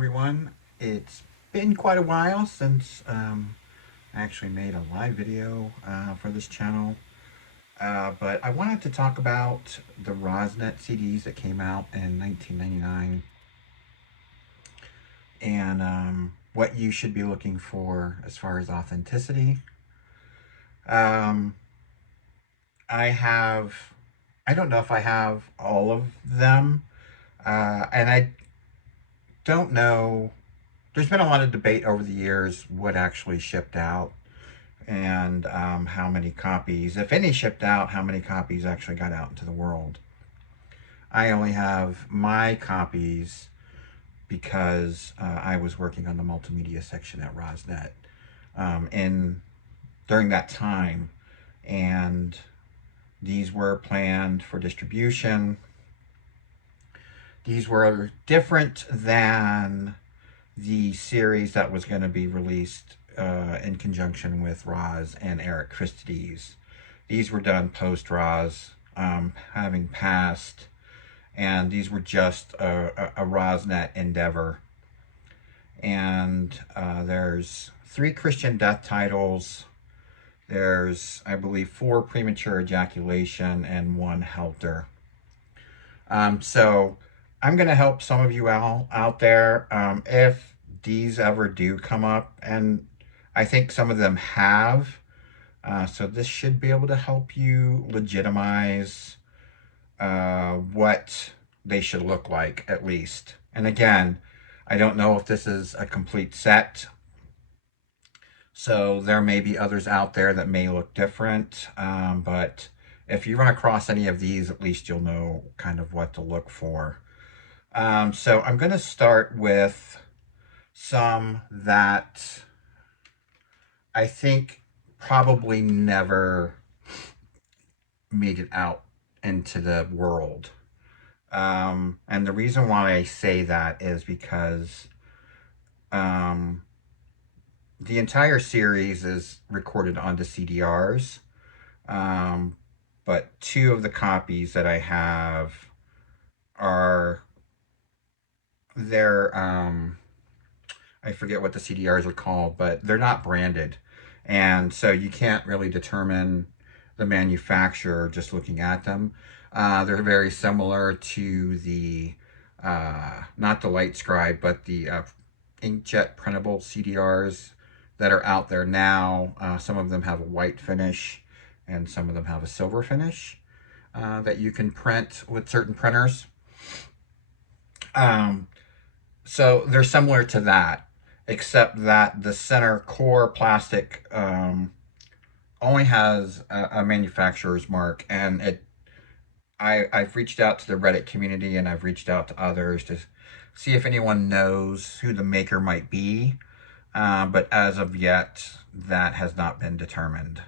everyone. It's been quite a while since I actually made a live video for this channel. But I wanted to talk about the RozzNet CDs that came out in 1999 and what you should be looking for as far as authenticity. Um, I don't know if I have all of them, and I don't know. There's been a lot of debate over the years what actually shipped out and how many copies, if any, shipped out, how many copies actually got out into the world. I only have my copies because I was working on the multimedia section at RozzNet and during that time, and these were planned for distribution. These were different than the series that was going to be released in conjunction with Roz and Eric Christie's. These were done post-Roz, having passed, and these were just a RozzNet endeavor. And there's 3 Christian death titles. There's, I believe, 4 Premature Ejaculation and 1 Heltir. So I'm going to help some of you out there if these ever do come up, and I think some of them have. So this should be able to help you legitimize what they should look like, at least. And again, I don't know if this is a complete set, so there may be others out there that may look different, but if you run across any of these, at least you'll know kind of what to look for. So I'm going to start with some that I think probably never made it out into the world. And the reason why I say that is because the entire series is recorded onto CDRs, but 2 of the copies that I have are they're I forget what the CDRs are called, but they're not branded, and so you can't really determine the manufacturer just looking at them. They're very similar to the not the Light Scribe, but the inkjet printable CDRs that are out there now. Some of them have a white finish, and some of them have a silver finish that you can print with certain printers. So they're similar to that, except that the center core plastic only has a manufacturer's mark, and I've reached out to the Reddit community and I've reached out to others to see if anyone knows who the maker might be, but as of yet, that has not been determined.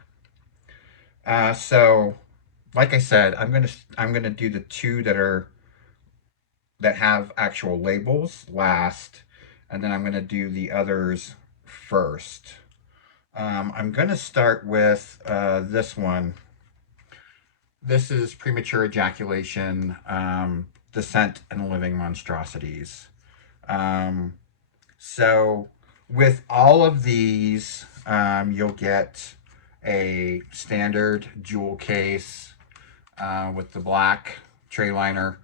So, like I said, I'm gonna do the 2 that have actual labels last, and then I'm going to do the others first. I'm going to start with this one. This is Premature Ejaculation, Descent and Living Monstrosities. So with all of these, you'll get a standard jewel case with the black tray liner.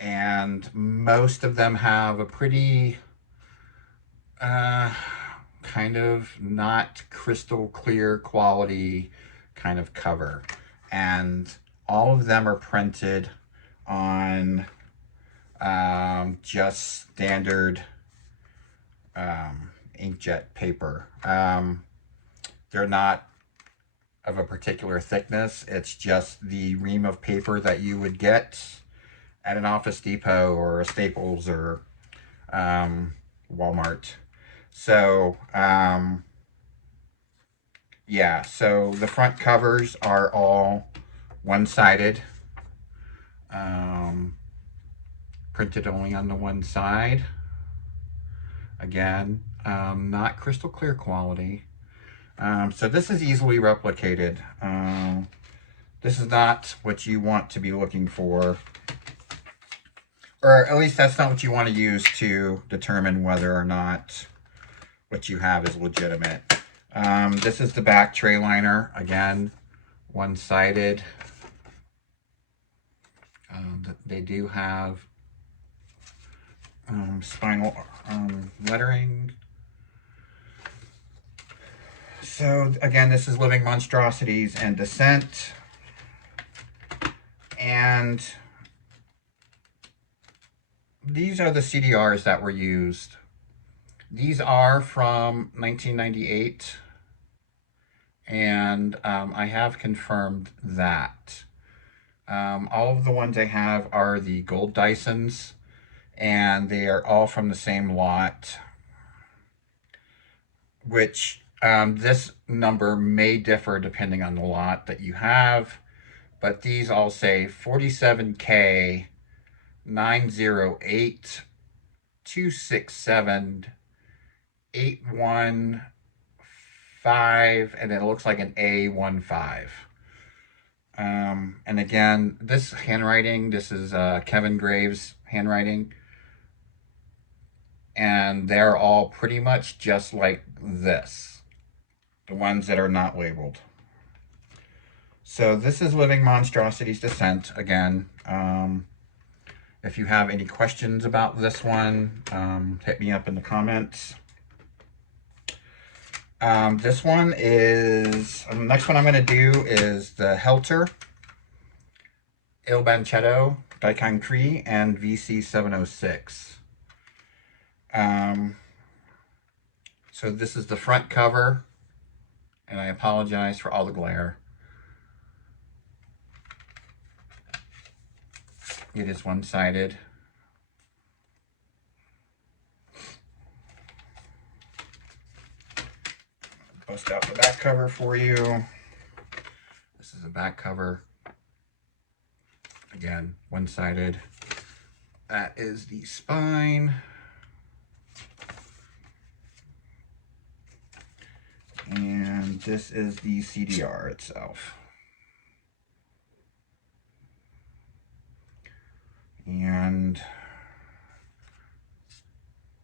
And most of them have a pretty kind of not crystal clear quality kind of cover, and all of them are printed on just standard inkjet paper. They're not of a particular thickness. It's just the ream of paper that you would get at an Office Depot or a Staples or Walmart. So yeah, so the front covers are all one-sided, printed only on the one side. Again, not crystal clear quality. So this is easily replicated. This is not what you want to be looking for, or at least that's not what you want to use to determine whether or not what you have is legitimate. This is the back tray liner, again, one-sided. They do have spinal lettering. So again, this is Living Monstrosities and Descent. And these are the CDRs that were used. These are from 1998, and I have confirmed that. All of the ones I have are the gold Dysans, and they are all from the same lot, which this number may differ depending on the lot that you have, but these all say 47K 908 267 815, and it looks like an A15. And again, this handwriting, this is Kevin Graves' handwriting, and they're all pretty much just like this, the ones that are not labeled. So this is Living Monstrosities Descent again. If you have any questions about this one, hit me up in the comments. This one is, the next one I'm going to do is the Heltir, Il Banchetto, Diconcrete, and VC706. So this is the front cover, and I apologize for all the glare. It is one-sided. Bust out the back cover for you. This is the back cover. Again, one-sided. That is the spine. And this is the CDR itself. And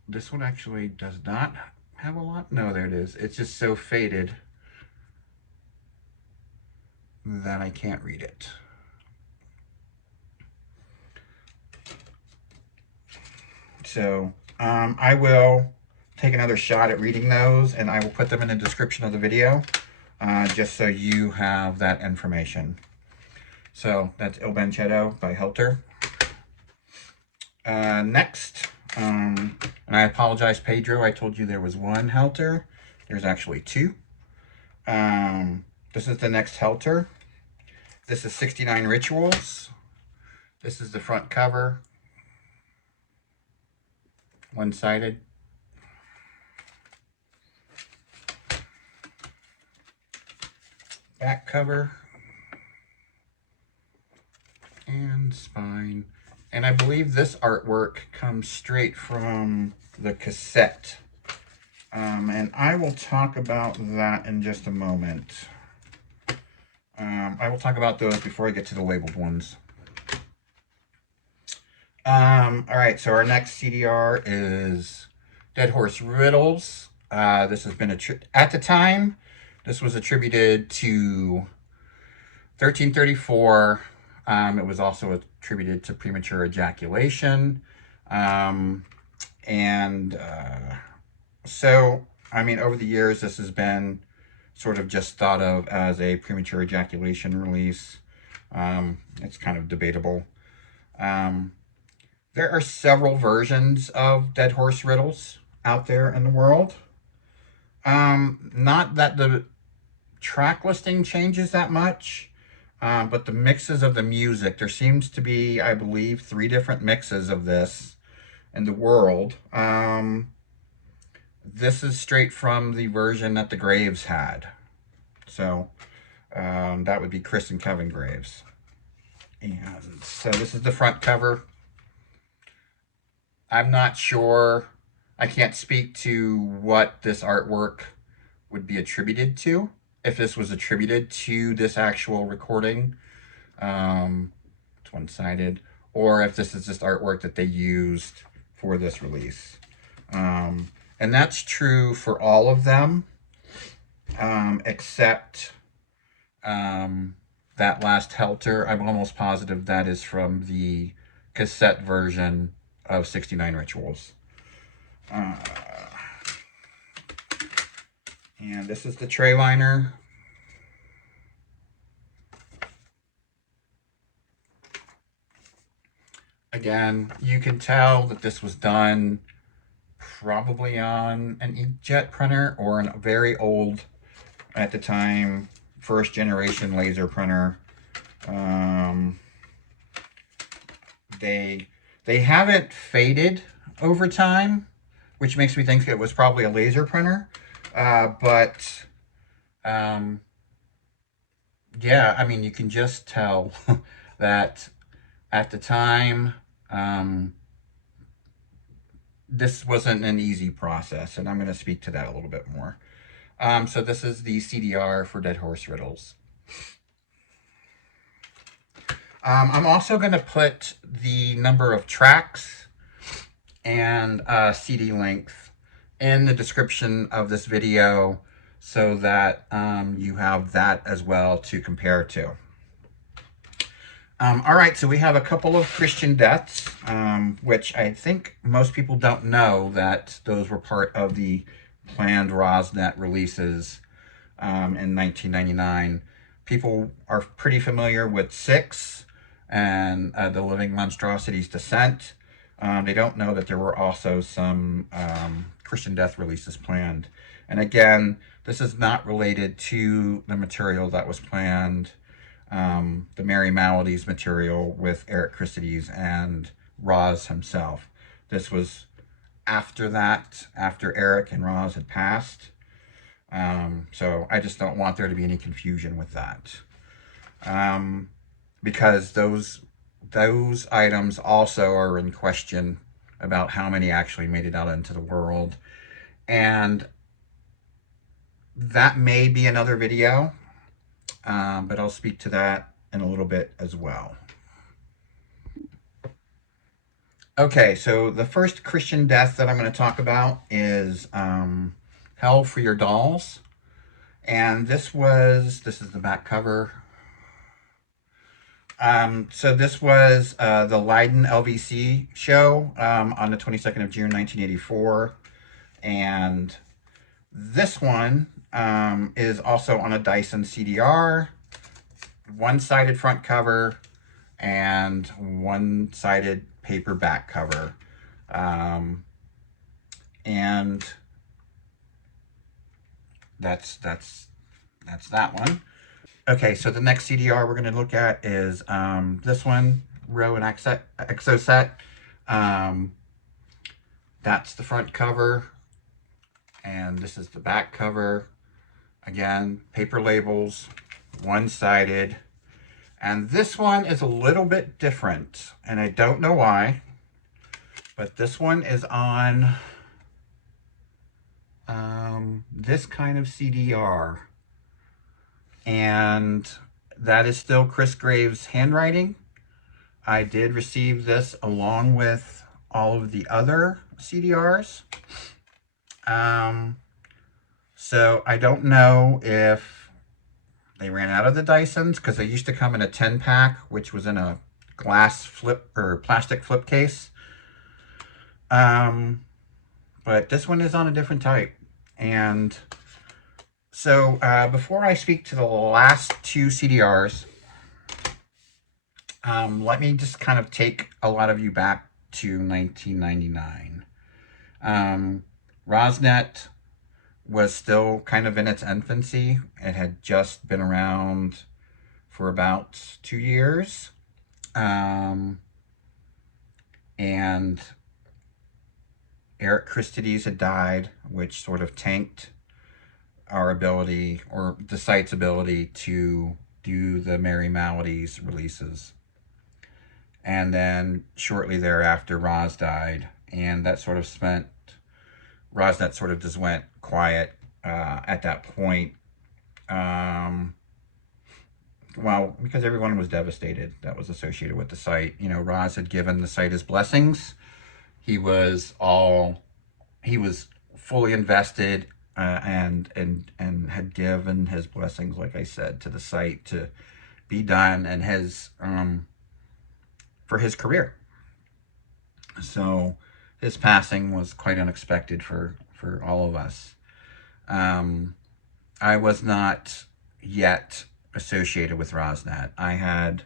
this one actually does not have a lot. No, there it is. It's just so faded that I can't read it. So I will take another shot at reading those, and I will put them in the description of the video, just so you have that information. So that's Il Banchetto by Heltir. Next, and I apologize, Pedro, I told you there was one Heltir. There's actually two. This is the next Heltir. This is 69 Rituals. This is the front cover. One-sided. Back cover. And spine. And I believe this artwork comes straight from the cassette. And I will talk about that in just a moment. I will talk about those before I get to the labeled ones. All right, so our next CDR is Dead Horse Riddles. This has been at the time, this was attributed to 1334. It was also attributed to premature ejaculation. So, I mean, over the years, this has been sort of just thought of as a premature ejaculation release. It's kind of debatable. There are several versions of Dead Horse Riddles out there in the world. Not that the track listing changes that much, but the mixes of the music, there seems to be, I believe, 3 different mixes of this in the world. This is straight from the version that the Graves had. So that would be Chris and Kevin Graves. And so this is the front cover. I'm not sure, I can't speak to what this artwork would be attributed to, if this was attributed to this actual recording. It's one-sided, or if this is just artwork that they used for this release. And that's true for all of them, except that last Heltir. I'm almost positive that is from the cassette version of 69 Rituals. And this is the tray liner. Again, you can tell that this was done probably on an inkjet printer or a very old, at the time, first generation laser printer. They haven't faded over time, which makes me think it was probably a laser printer. But yeah, I mean, you can just tell that at the time, this wasn't an easy process, and I'm going to speak to that a little bit more. So this is the CDR for Dead Horse Riddles. I'm also going to put the number of tracks and CD length in the description of this video so that you have that as well to compare to. All right, so we have a couple of Christian deaths, which I think most people don't know that those were part of the planned RozzNet releases in 1999. People are pretty familiar with 6 and the Living Monstrosities Descent. They don't know that there were also some Christian death releases planned. And again, this is not related to the material that was planned, the Merry Maladies material with Eric Christie's and Roz himself. This was after that, after Eric and Roz had passed. So I just don't want there to be any confusion with that. Because those items also are in question about how many actually made it out into the world. And that may be another video, but I'll speak to that in a little bit as well. Okay, so the first Christian death that I'm going to talk about is Hell for Your Dolls. And this is the back cover. So this was the Leiden LVC show on the 22nd of June, 1984. And this one is also on a Dysan CDR, one-sided front cover and one-sided paper back cover. And that's that one. Okay, so the next CDR we're going to look at is this one, Row and Exoset. That's the front cover, and this is the back cover. Again, paper labels, one-sided. And this one is a little bit different, and I don't know why, but this one is on this kind of CDR. And that is still Chris Graves' handwriting. I did receive this along with all of the other CDRs. So I don't know if they ran out of the Dysons, because they used to come in a 10-pack, which was in a glass flip or plastic flip case. But this one is on a different type. And so before I speak to the last 2 CDRs, let me just kind of take a lot of you back to 1999. RozzNet was still kind of in its infancy. It had just been around for about 2 years. And Eric Christie's had died, which sort of tanked our ability, or the site's ability, to do the Merry Maladies releases. And then shortly thereafter, Roz died, and that sort of RozzNet sort of just went quiet at that point. Well, because everyone was devastated that was associated with the site. You know, Roz had given the site his blessings. He was all he was fully invested, and had given his blessings, like I said, to the site to be done and his for his career. So his passing was quite unexpected for all of us. Um, I was not yet associated with RozzNet. I had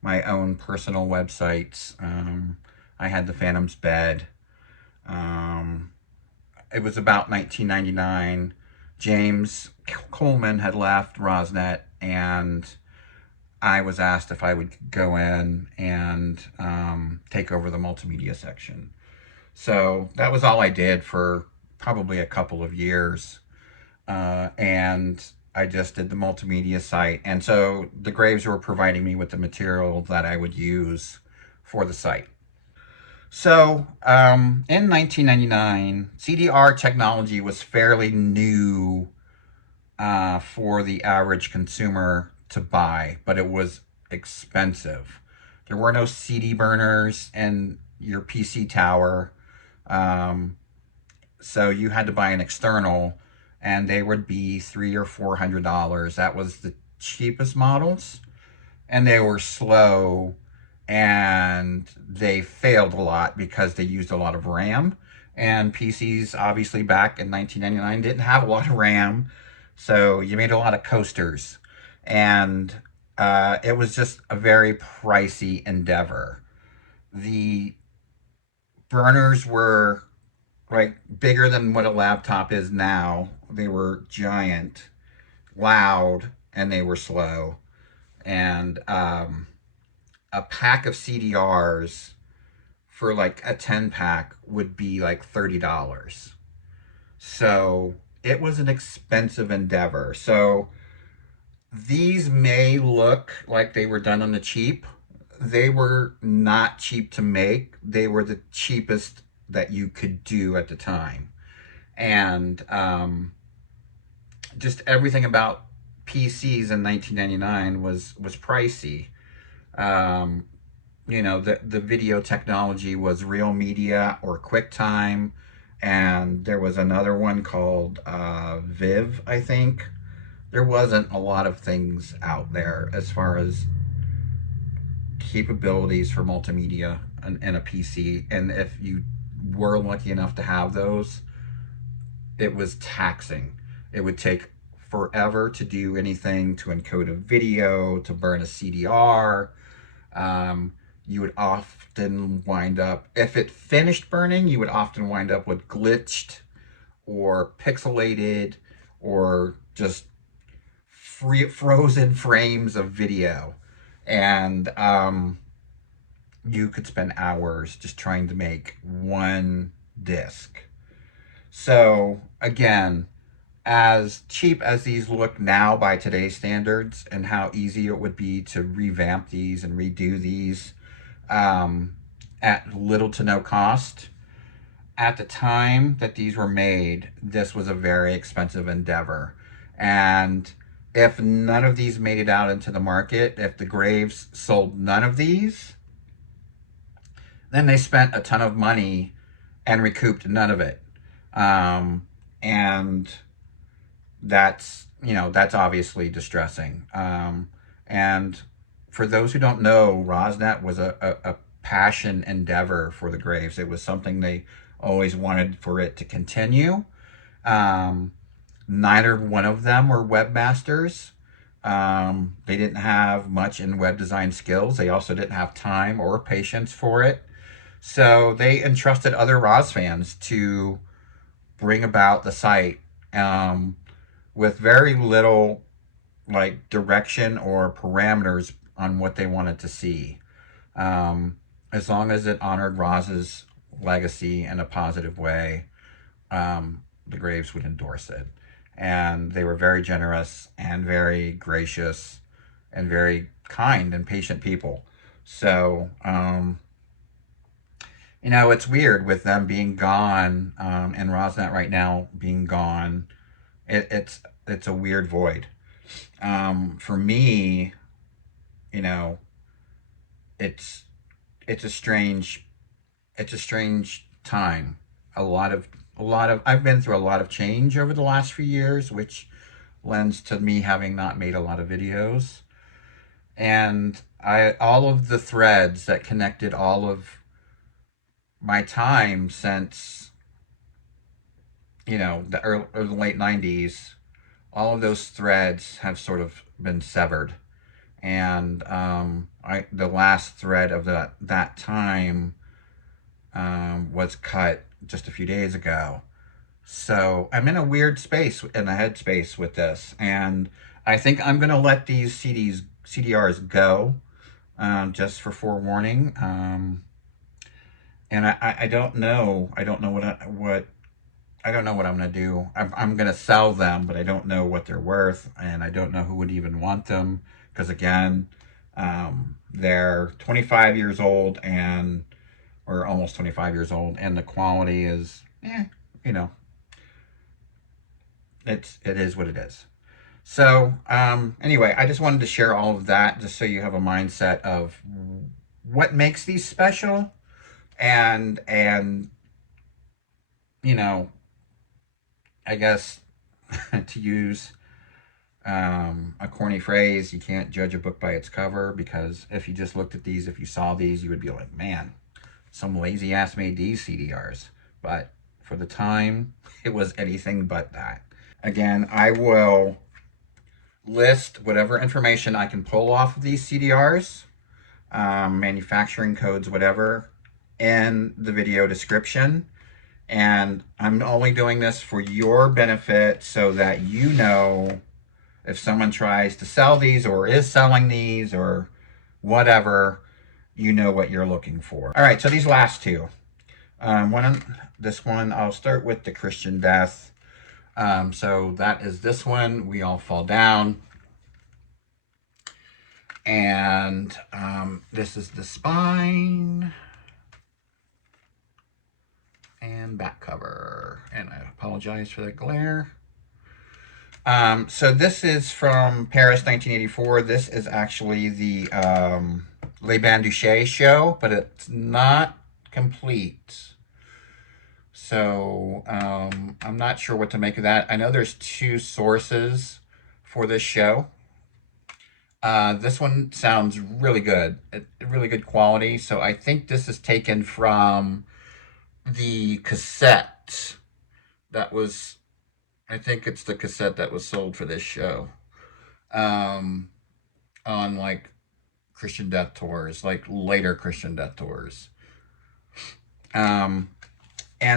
my own personal websites. I had the Phantom's Bed. Um, it was about 1999. James Coleman had left RozzNet, and I was asked if I would go in and take over the multimedia section. So that was all I did for probably a couple of years. And I just did the multimedia site. And so the Graves were providing me with the material that I would use for the site. So in 1999, CDR technology was fairly new for the average consumer to buy, but it was expensive. There were no CD burners in your PC tower. Um, so you had to buy an external, and they would be $300 or $400. That was the cheapest models, and they were slow, and they failed a lot because they used a lot of RAM. And PCs, obviously, back in 1999 didn't have a lot of RAM, so you made a lot of coasters, and it was just a very pricey endeavor. The burners were like bigger than what a laptop is now. They were giant, loud, and they were slow. And a pack of CDRs for like a 10 pack would be like $30. So it was an expensive endeavor. So these may look like they were done on the cheap. They were not cheap to make, they were the cheapest that you could do at the time. And just everything about PCs in 1999 was pricey. Um, the video technology was Real Media or QuickTime, and there was another one called Viv, I think. There wasn't a lot of things out there as far as capabilities for multimedia in a PC, and if you were lucky enough to have those, it was taxing. It would take forever to do anything to encode a video, to burn a CDR. You would often wind up, if it finished burning, you would often wind up with glitched or pixelated or just frozen frames of video. And you could spend hours just trying to make one disc. So, again, as cheap as these look now by today's standards, and how easy it would be to revamp these and redo these um, at little to no cost, at the time that these were made, this was a very expensive endeavor. And if none of these made it out into the market, if the Graves sold none of these, then they spent a ton of money and recouped none of it. And that's obviously distressing. And for those who don't know, RozzNet was a passion endeavor for the Graves. It was something they always wanted for it to continue. Um, Neither one of them were webmasters. They didn't have much in web design skills. They also didn't have time or patience for it. So they entrusted other Roz fans to bring about the site, with very little like direction or parameters on what they wanted to see. As long as it honored Roz's legacy in a positive way, the Graves would endorse it. And they were very generous and very gracious and very kind and patient people. So, it's weird with them being gone, and RozzNet right now being gone. It's a weird void. For me, you know, it's it's a strange time. I've been through a lot of change over the last few years, which lends to me having not made a lot of videos. And all of the threads that connected all of my time since, the early or the late 90s, all of those threads have sort of been severed. And the last thread of that time was cut just a few days ago. So I'm in a weird space, in a headspace with this, and I think I'm gonna let these CDRs go, just for forewarning. And I don't know. I don't know what I don't know what I'm gonna do. I'm gonna sell them, but I don't know what they're worth, and I don't know who would even want them because again, they're 25 years old and or almost 25 years old, and the quality is, you know, it is what it is. So anyway, I just wanted to share all of that just so you have a mindset of what makes these special, and you know, I guess to use a corny phrase, you can't judge a book by its cover, because if you just looked at these, if you saw these, you would be like, man, some lazy ass made these CDRs. But for the time, it was anything but that. Again, I will list whatever information I can pull off of these CDRs, manufacturing codes, whatever, in the video description. And I'm only doing this for your benefit so that you know if someone tries to sell these or is selling these or whatever, you know what you're looking for. All right, so these last two. This one, I'll start with the Christian death. So that is this one, We All Fall Down. And this is the spine and back cover. And I apologize for the glare. So this is from Paris 1984. This is actually the Les Bains Duché show, but it's not complete. So I'm not sure what to make of that. I know there's two sources for this show. This one sounds really good, really good quality. So I think this is taken from the cassette that was, I think it's the cassette that was sold for this show, on like Christian death tours, like later Christian death tours. And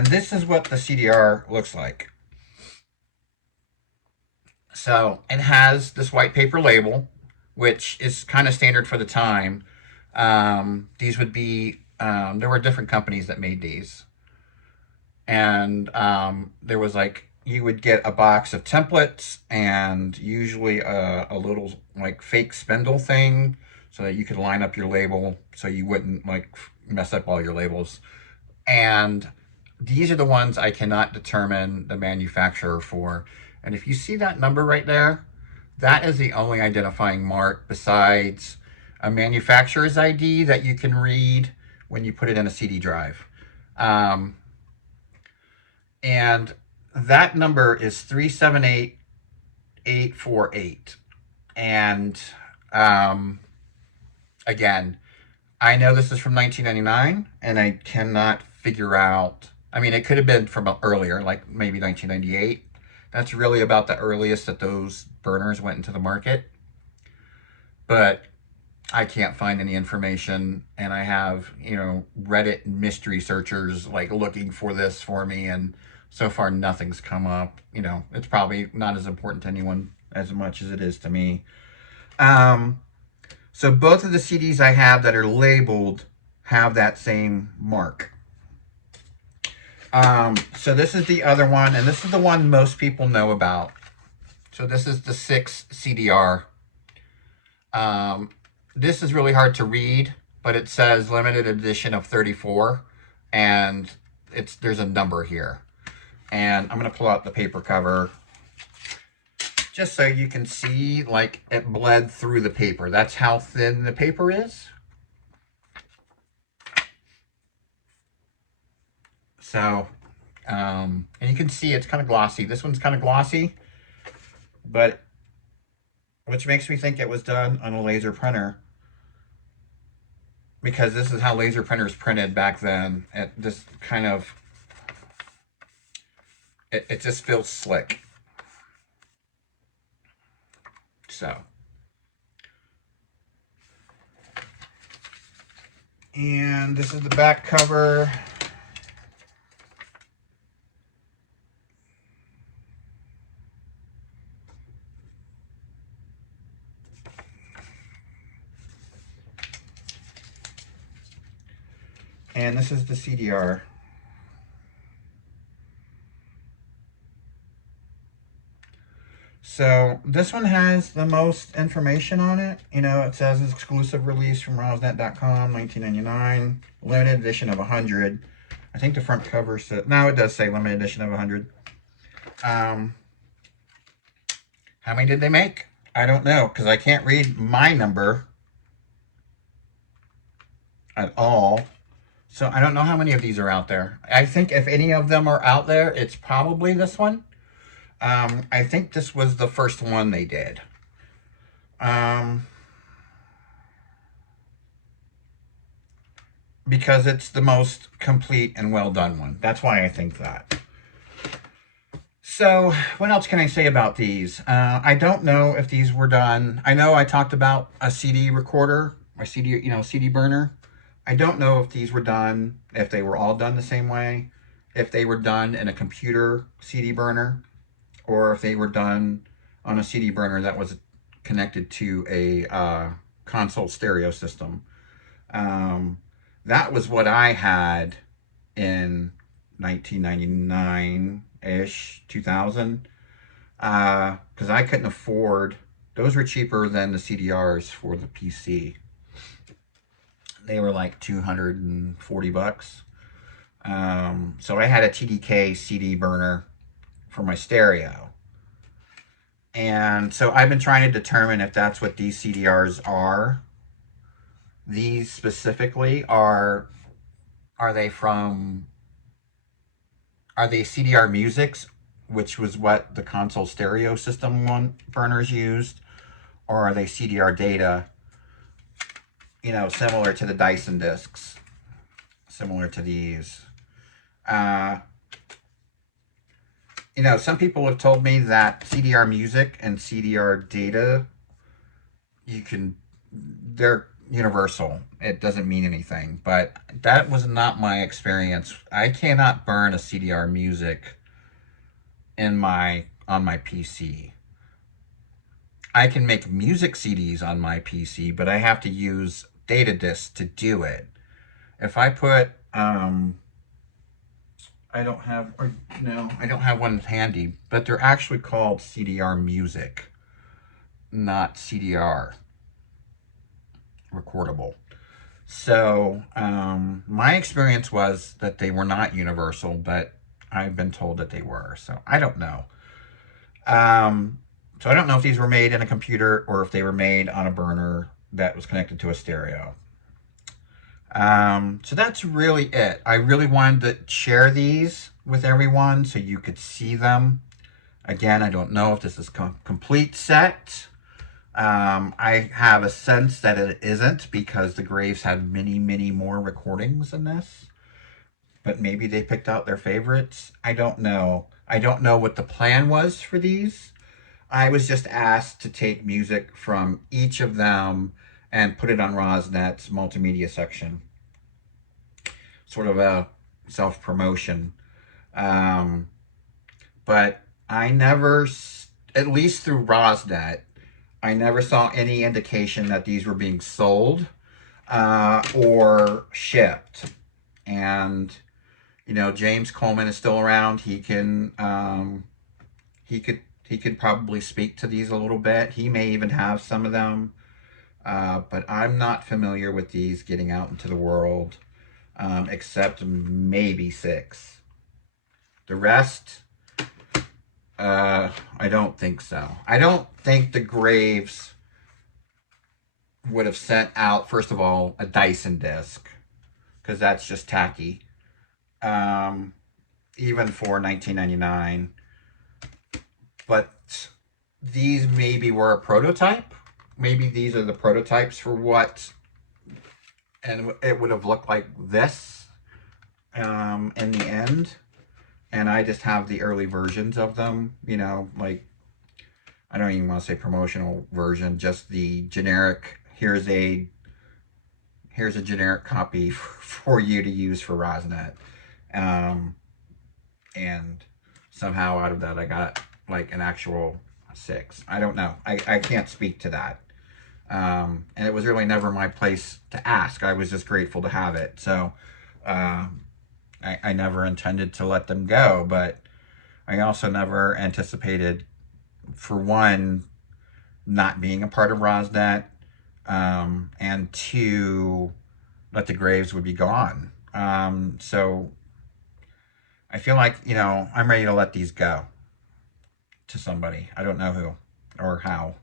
this is what the CDR looks like. So it has this white paper label, which is kind of standard for the time. These would be, there were different companies that made these. And there was like, you would get a box of templates and usually a little like fake spindle thing so that you could line up your label so you wouldn't like mess up all your labels. And these are the ones I cannot determine the manufacturer for. And if you see that number right there, that is the only identifying mark besides a manufacturer's ID that you can read when you put it in a CD drive. And that number is 378848. And again, I know this is from 1999, and I cannot figure out. I mean, it could have been from earlier, like maybe 1998. That's really about the earliest that those burners went into the market. But I can't find any information, and I have, Reddit mystery searchers like looking for this for me, and so far nothing's come up. It's probably not as important to anyone as much as it is to me. So both of the CDs I have that are labeled have that same mark. So this is the other one, and this is the one most people know about. So this is the 6 CDR. This is really hard to read, but it says limited edition of 34, and there's a number here. And I'm going to pull out the paper cover just so you can see, like, it bled through the paper. That's how thin the paper is. So, and you can see it's kind of glossy. This one's kind of glossy, but which makes me think it was done on a laser printer, because this is how laser printers printed back then. It just kind of, it just feels slick. So, and this is the back cover. And this is the CDR. So this one has the most information on it. You know, it says it's exclusive release from RozzNet.com, 1999, limited edition of 100. I think the front cover says, no, it does say limited edition of 100. How many did they make? I don't know, because I can't read my number at all. So I don't know how many of these are out there. I think if any of them are out there, it's probably this one. I think this was the first one they did. Because it's the most complete and well done one. That's why I think that. So what else can I say about these? I don't know if these were done. I know I talked about a CD recorder, or CD, CD burner. I don't know if these were done, if they were all done the same way, if they were done in a computer CD burner, or if they were done on a CD burner that was connected to a console stereo system. That was what I had in 1999-ish, 2000, because I couldn't afford, those were cheaper than the CDRs for the PC. They were like $240. So I had a TDK CD burner for my stereo. And so I've been trying to determine if that's what these CDRs are. These specifically are they CDR Musics, which was what the console stereo system one burners used, or are they CDR Data, similar to the Dysan discs, similar to these? Some people have told me that CDR Music and CDR Data, they're universal. It doesn't mean anything, but that was not my experience. I cannot burn a CDR Music on my PC. I can make music CDs on my PC, but I have to use data disks to do it. If I put I don't have one handy, but they're actually called CDR Music, not CDR Recordable. So my experience was that they were not universal, but I've been told that they were. So I don't know. So I don't know if these were made in a computer or if they were made on a burner that was connected to a stereo. So that's really it. I really wanted to share these with everyone so you could see them. Again, I don't know if this is a complete set. I have a sense that it isn't, because the Graves had many, many more recordings than this. But maybe they picked out their favorites. I don't know. I don't know what the plan was for these. I was just asked to take music from each of them and put it on RozzNet's multimedia section. Sort of a self-promotion. But I never, at least through RozzNet, I never saw any indication that these were being sold or shipped. And, James Coleman is still around. He could probably speak to these a little bit. He may even have some of them. But I'm not familiar with these getting out into the world, except maybe 6. The rest, I don't think so. I don't think the Graves would have sent out, first of all, a Dyson disc, because that's just tacky. Um, Even for 1999. But these maybe were a prototype. Maybe these are the prototypes for what, and it would have looked like this in the end. And I just have the early versions of them, like, I don't even want to say promotional version, just the generic, here's a generic copy for you to use for RozzNet. Um, and somehow out of that I got like an actual 6. I don't know. I can't speak to that. And it was really never my place to ask. I was just grateful to have it. So I never intended to let them go, but I also never anticipated, for one, not being a part of RozzNet, and two, that the Graves would be gone. So I feel like, I'm ready to let these go to somebody. I don't know who or how.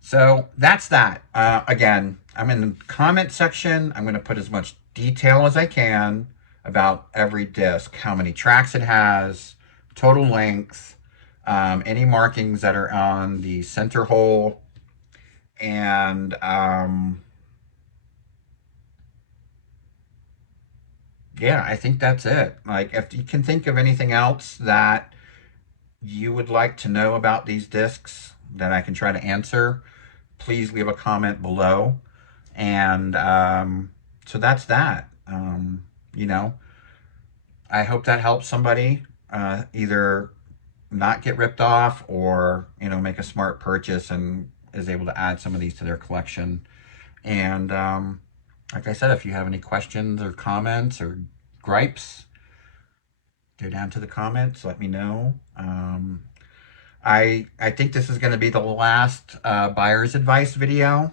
So that's that. Again, I'm in the comment section. I'm going to put as much detail as I can about every disc, how many tracks it has, total length, any markings that are on the center hole, and yeah, I think that's it. Like, if you can think of anything else that you would like to know about these discs that I can try to answer, please leave a comment below. And so that's that. You know, I hope that helps somebody either not get ripped off, or, make a smart purchase and is able to add some of these to their collection. And like I said, if you have any questions or comments or gripes, go down to the comments, let me know. I think this is going to be the last buyer's advice video.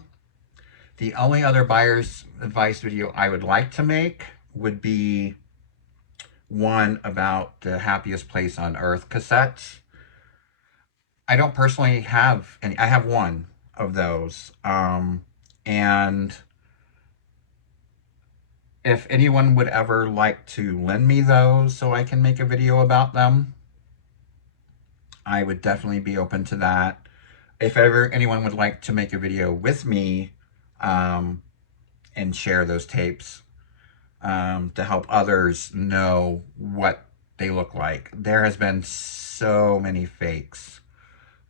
The only other buyer's advice video I would like to make would be one about the happiest place on earth cassettes. I don't personally have any. I have one of those. And if anyone would ever like to lend me those so I can make a video about them, I would definitely be open to that. If ever anyone would like to make a video with me and share those tapes, to help others know what they look like. There has been so many fakes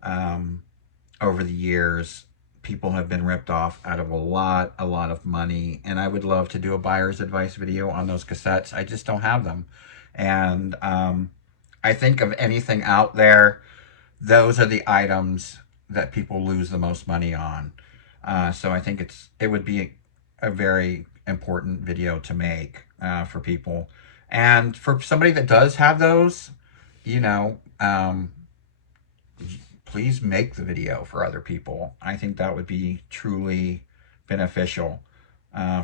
over the years. People have been ripped off out of a lot of money, and I would love to do a buyer's advice video on those cassettes. I just don't have them. And I think of anything out there, those are the items that people lose the most money on. So I think it would be a very important video to make for people. And for somebody that does have those, you know, please make the video for other people. I think that would be truly beneficial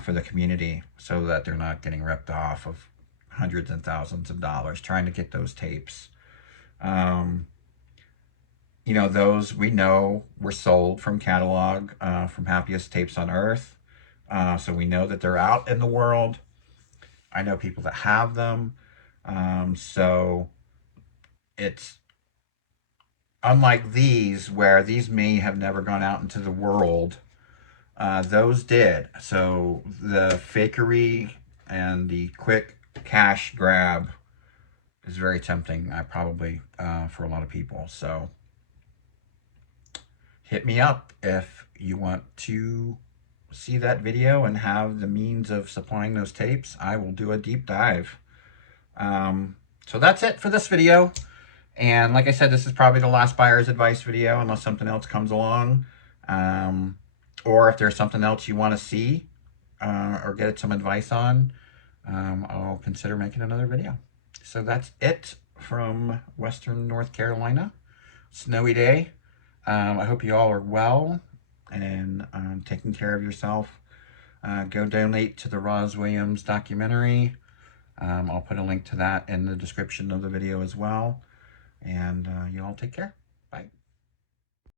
for the community, so that they're not getting ripped off of hundreds and thousands of dollars trying to get those tapes. Those we know were sold from catalog, from Happiest Tapes on Earth. So we know that they're out in the world. I know people that have them. So it's unlike these, where these may have never gone out into the world. Those did. So the fakery and the quick cash grab is very tempting, probably, for a lot of people. So hit me up if you want to see that video and have the means of supplying those tapes. I will do a deep dive. So that's it for this video. And like I said, this is probably the last buyer's advice video, unless something else comes along. Or if there's something else you want to see or get some advice on, I'll consider making another video. So that's it from Western North Carolina. Snowy day. I hope you all are well and taking care of yourself. Go donate to the Roz Williams documentary. I'll put a link to that in the description of the video as well. And you all take care.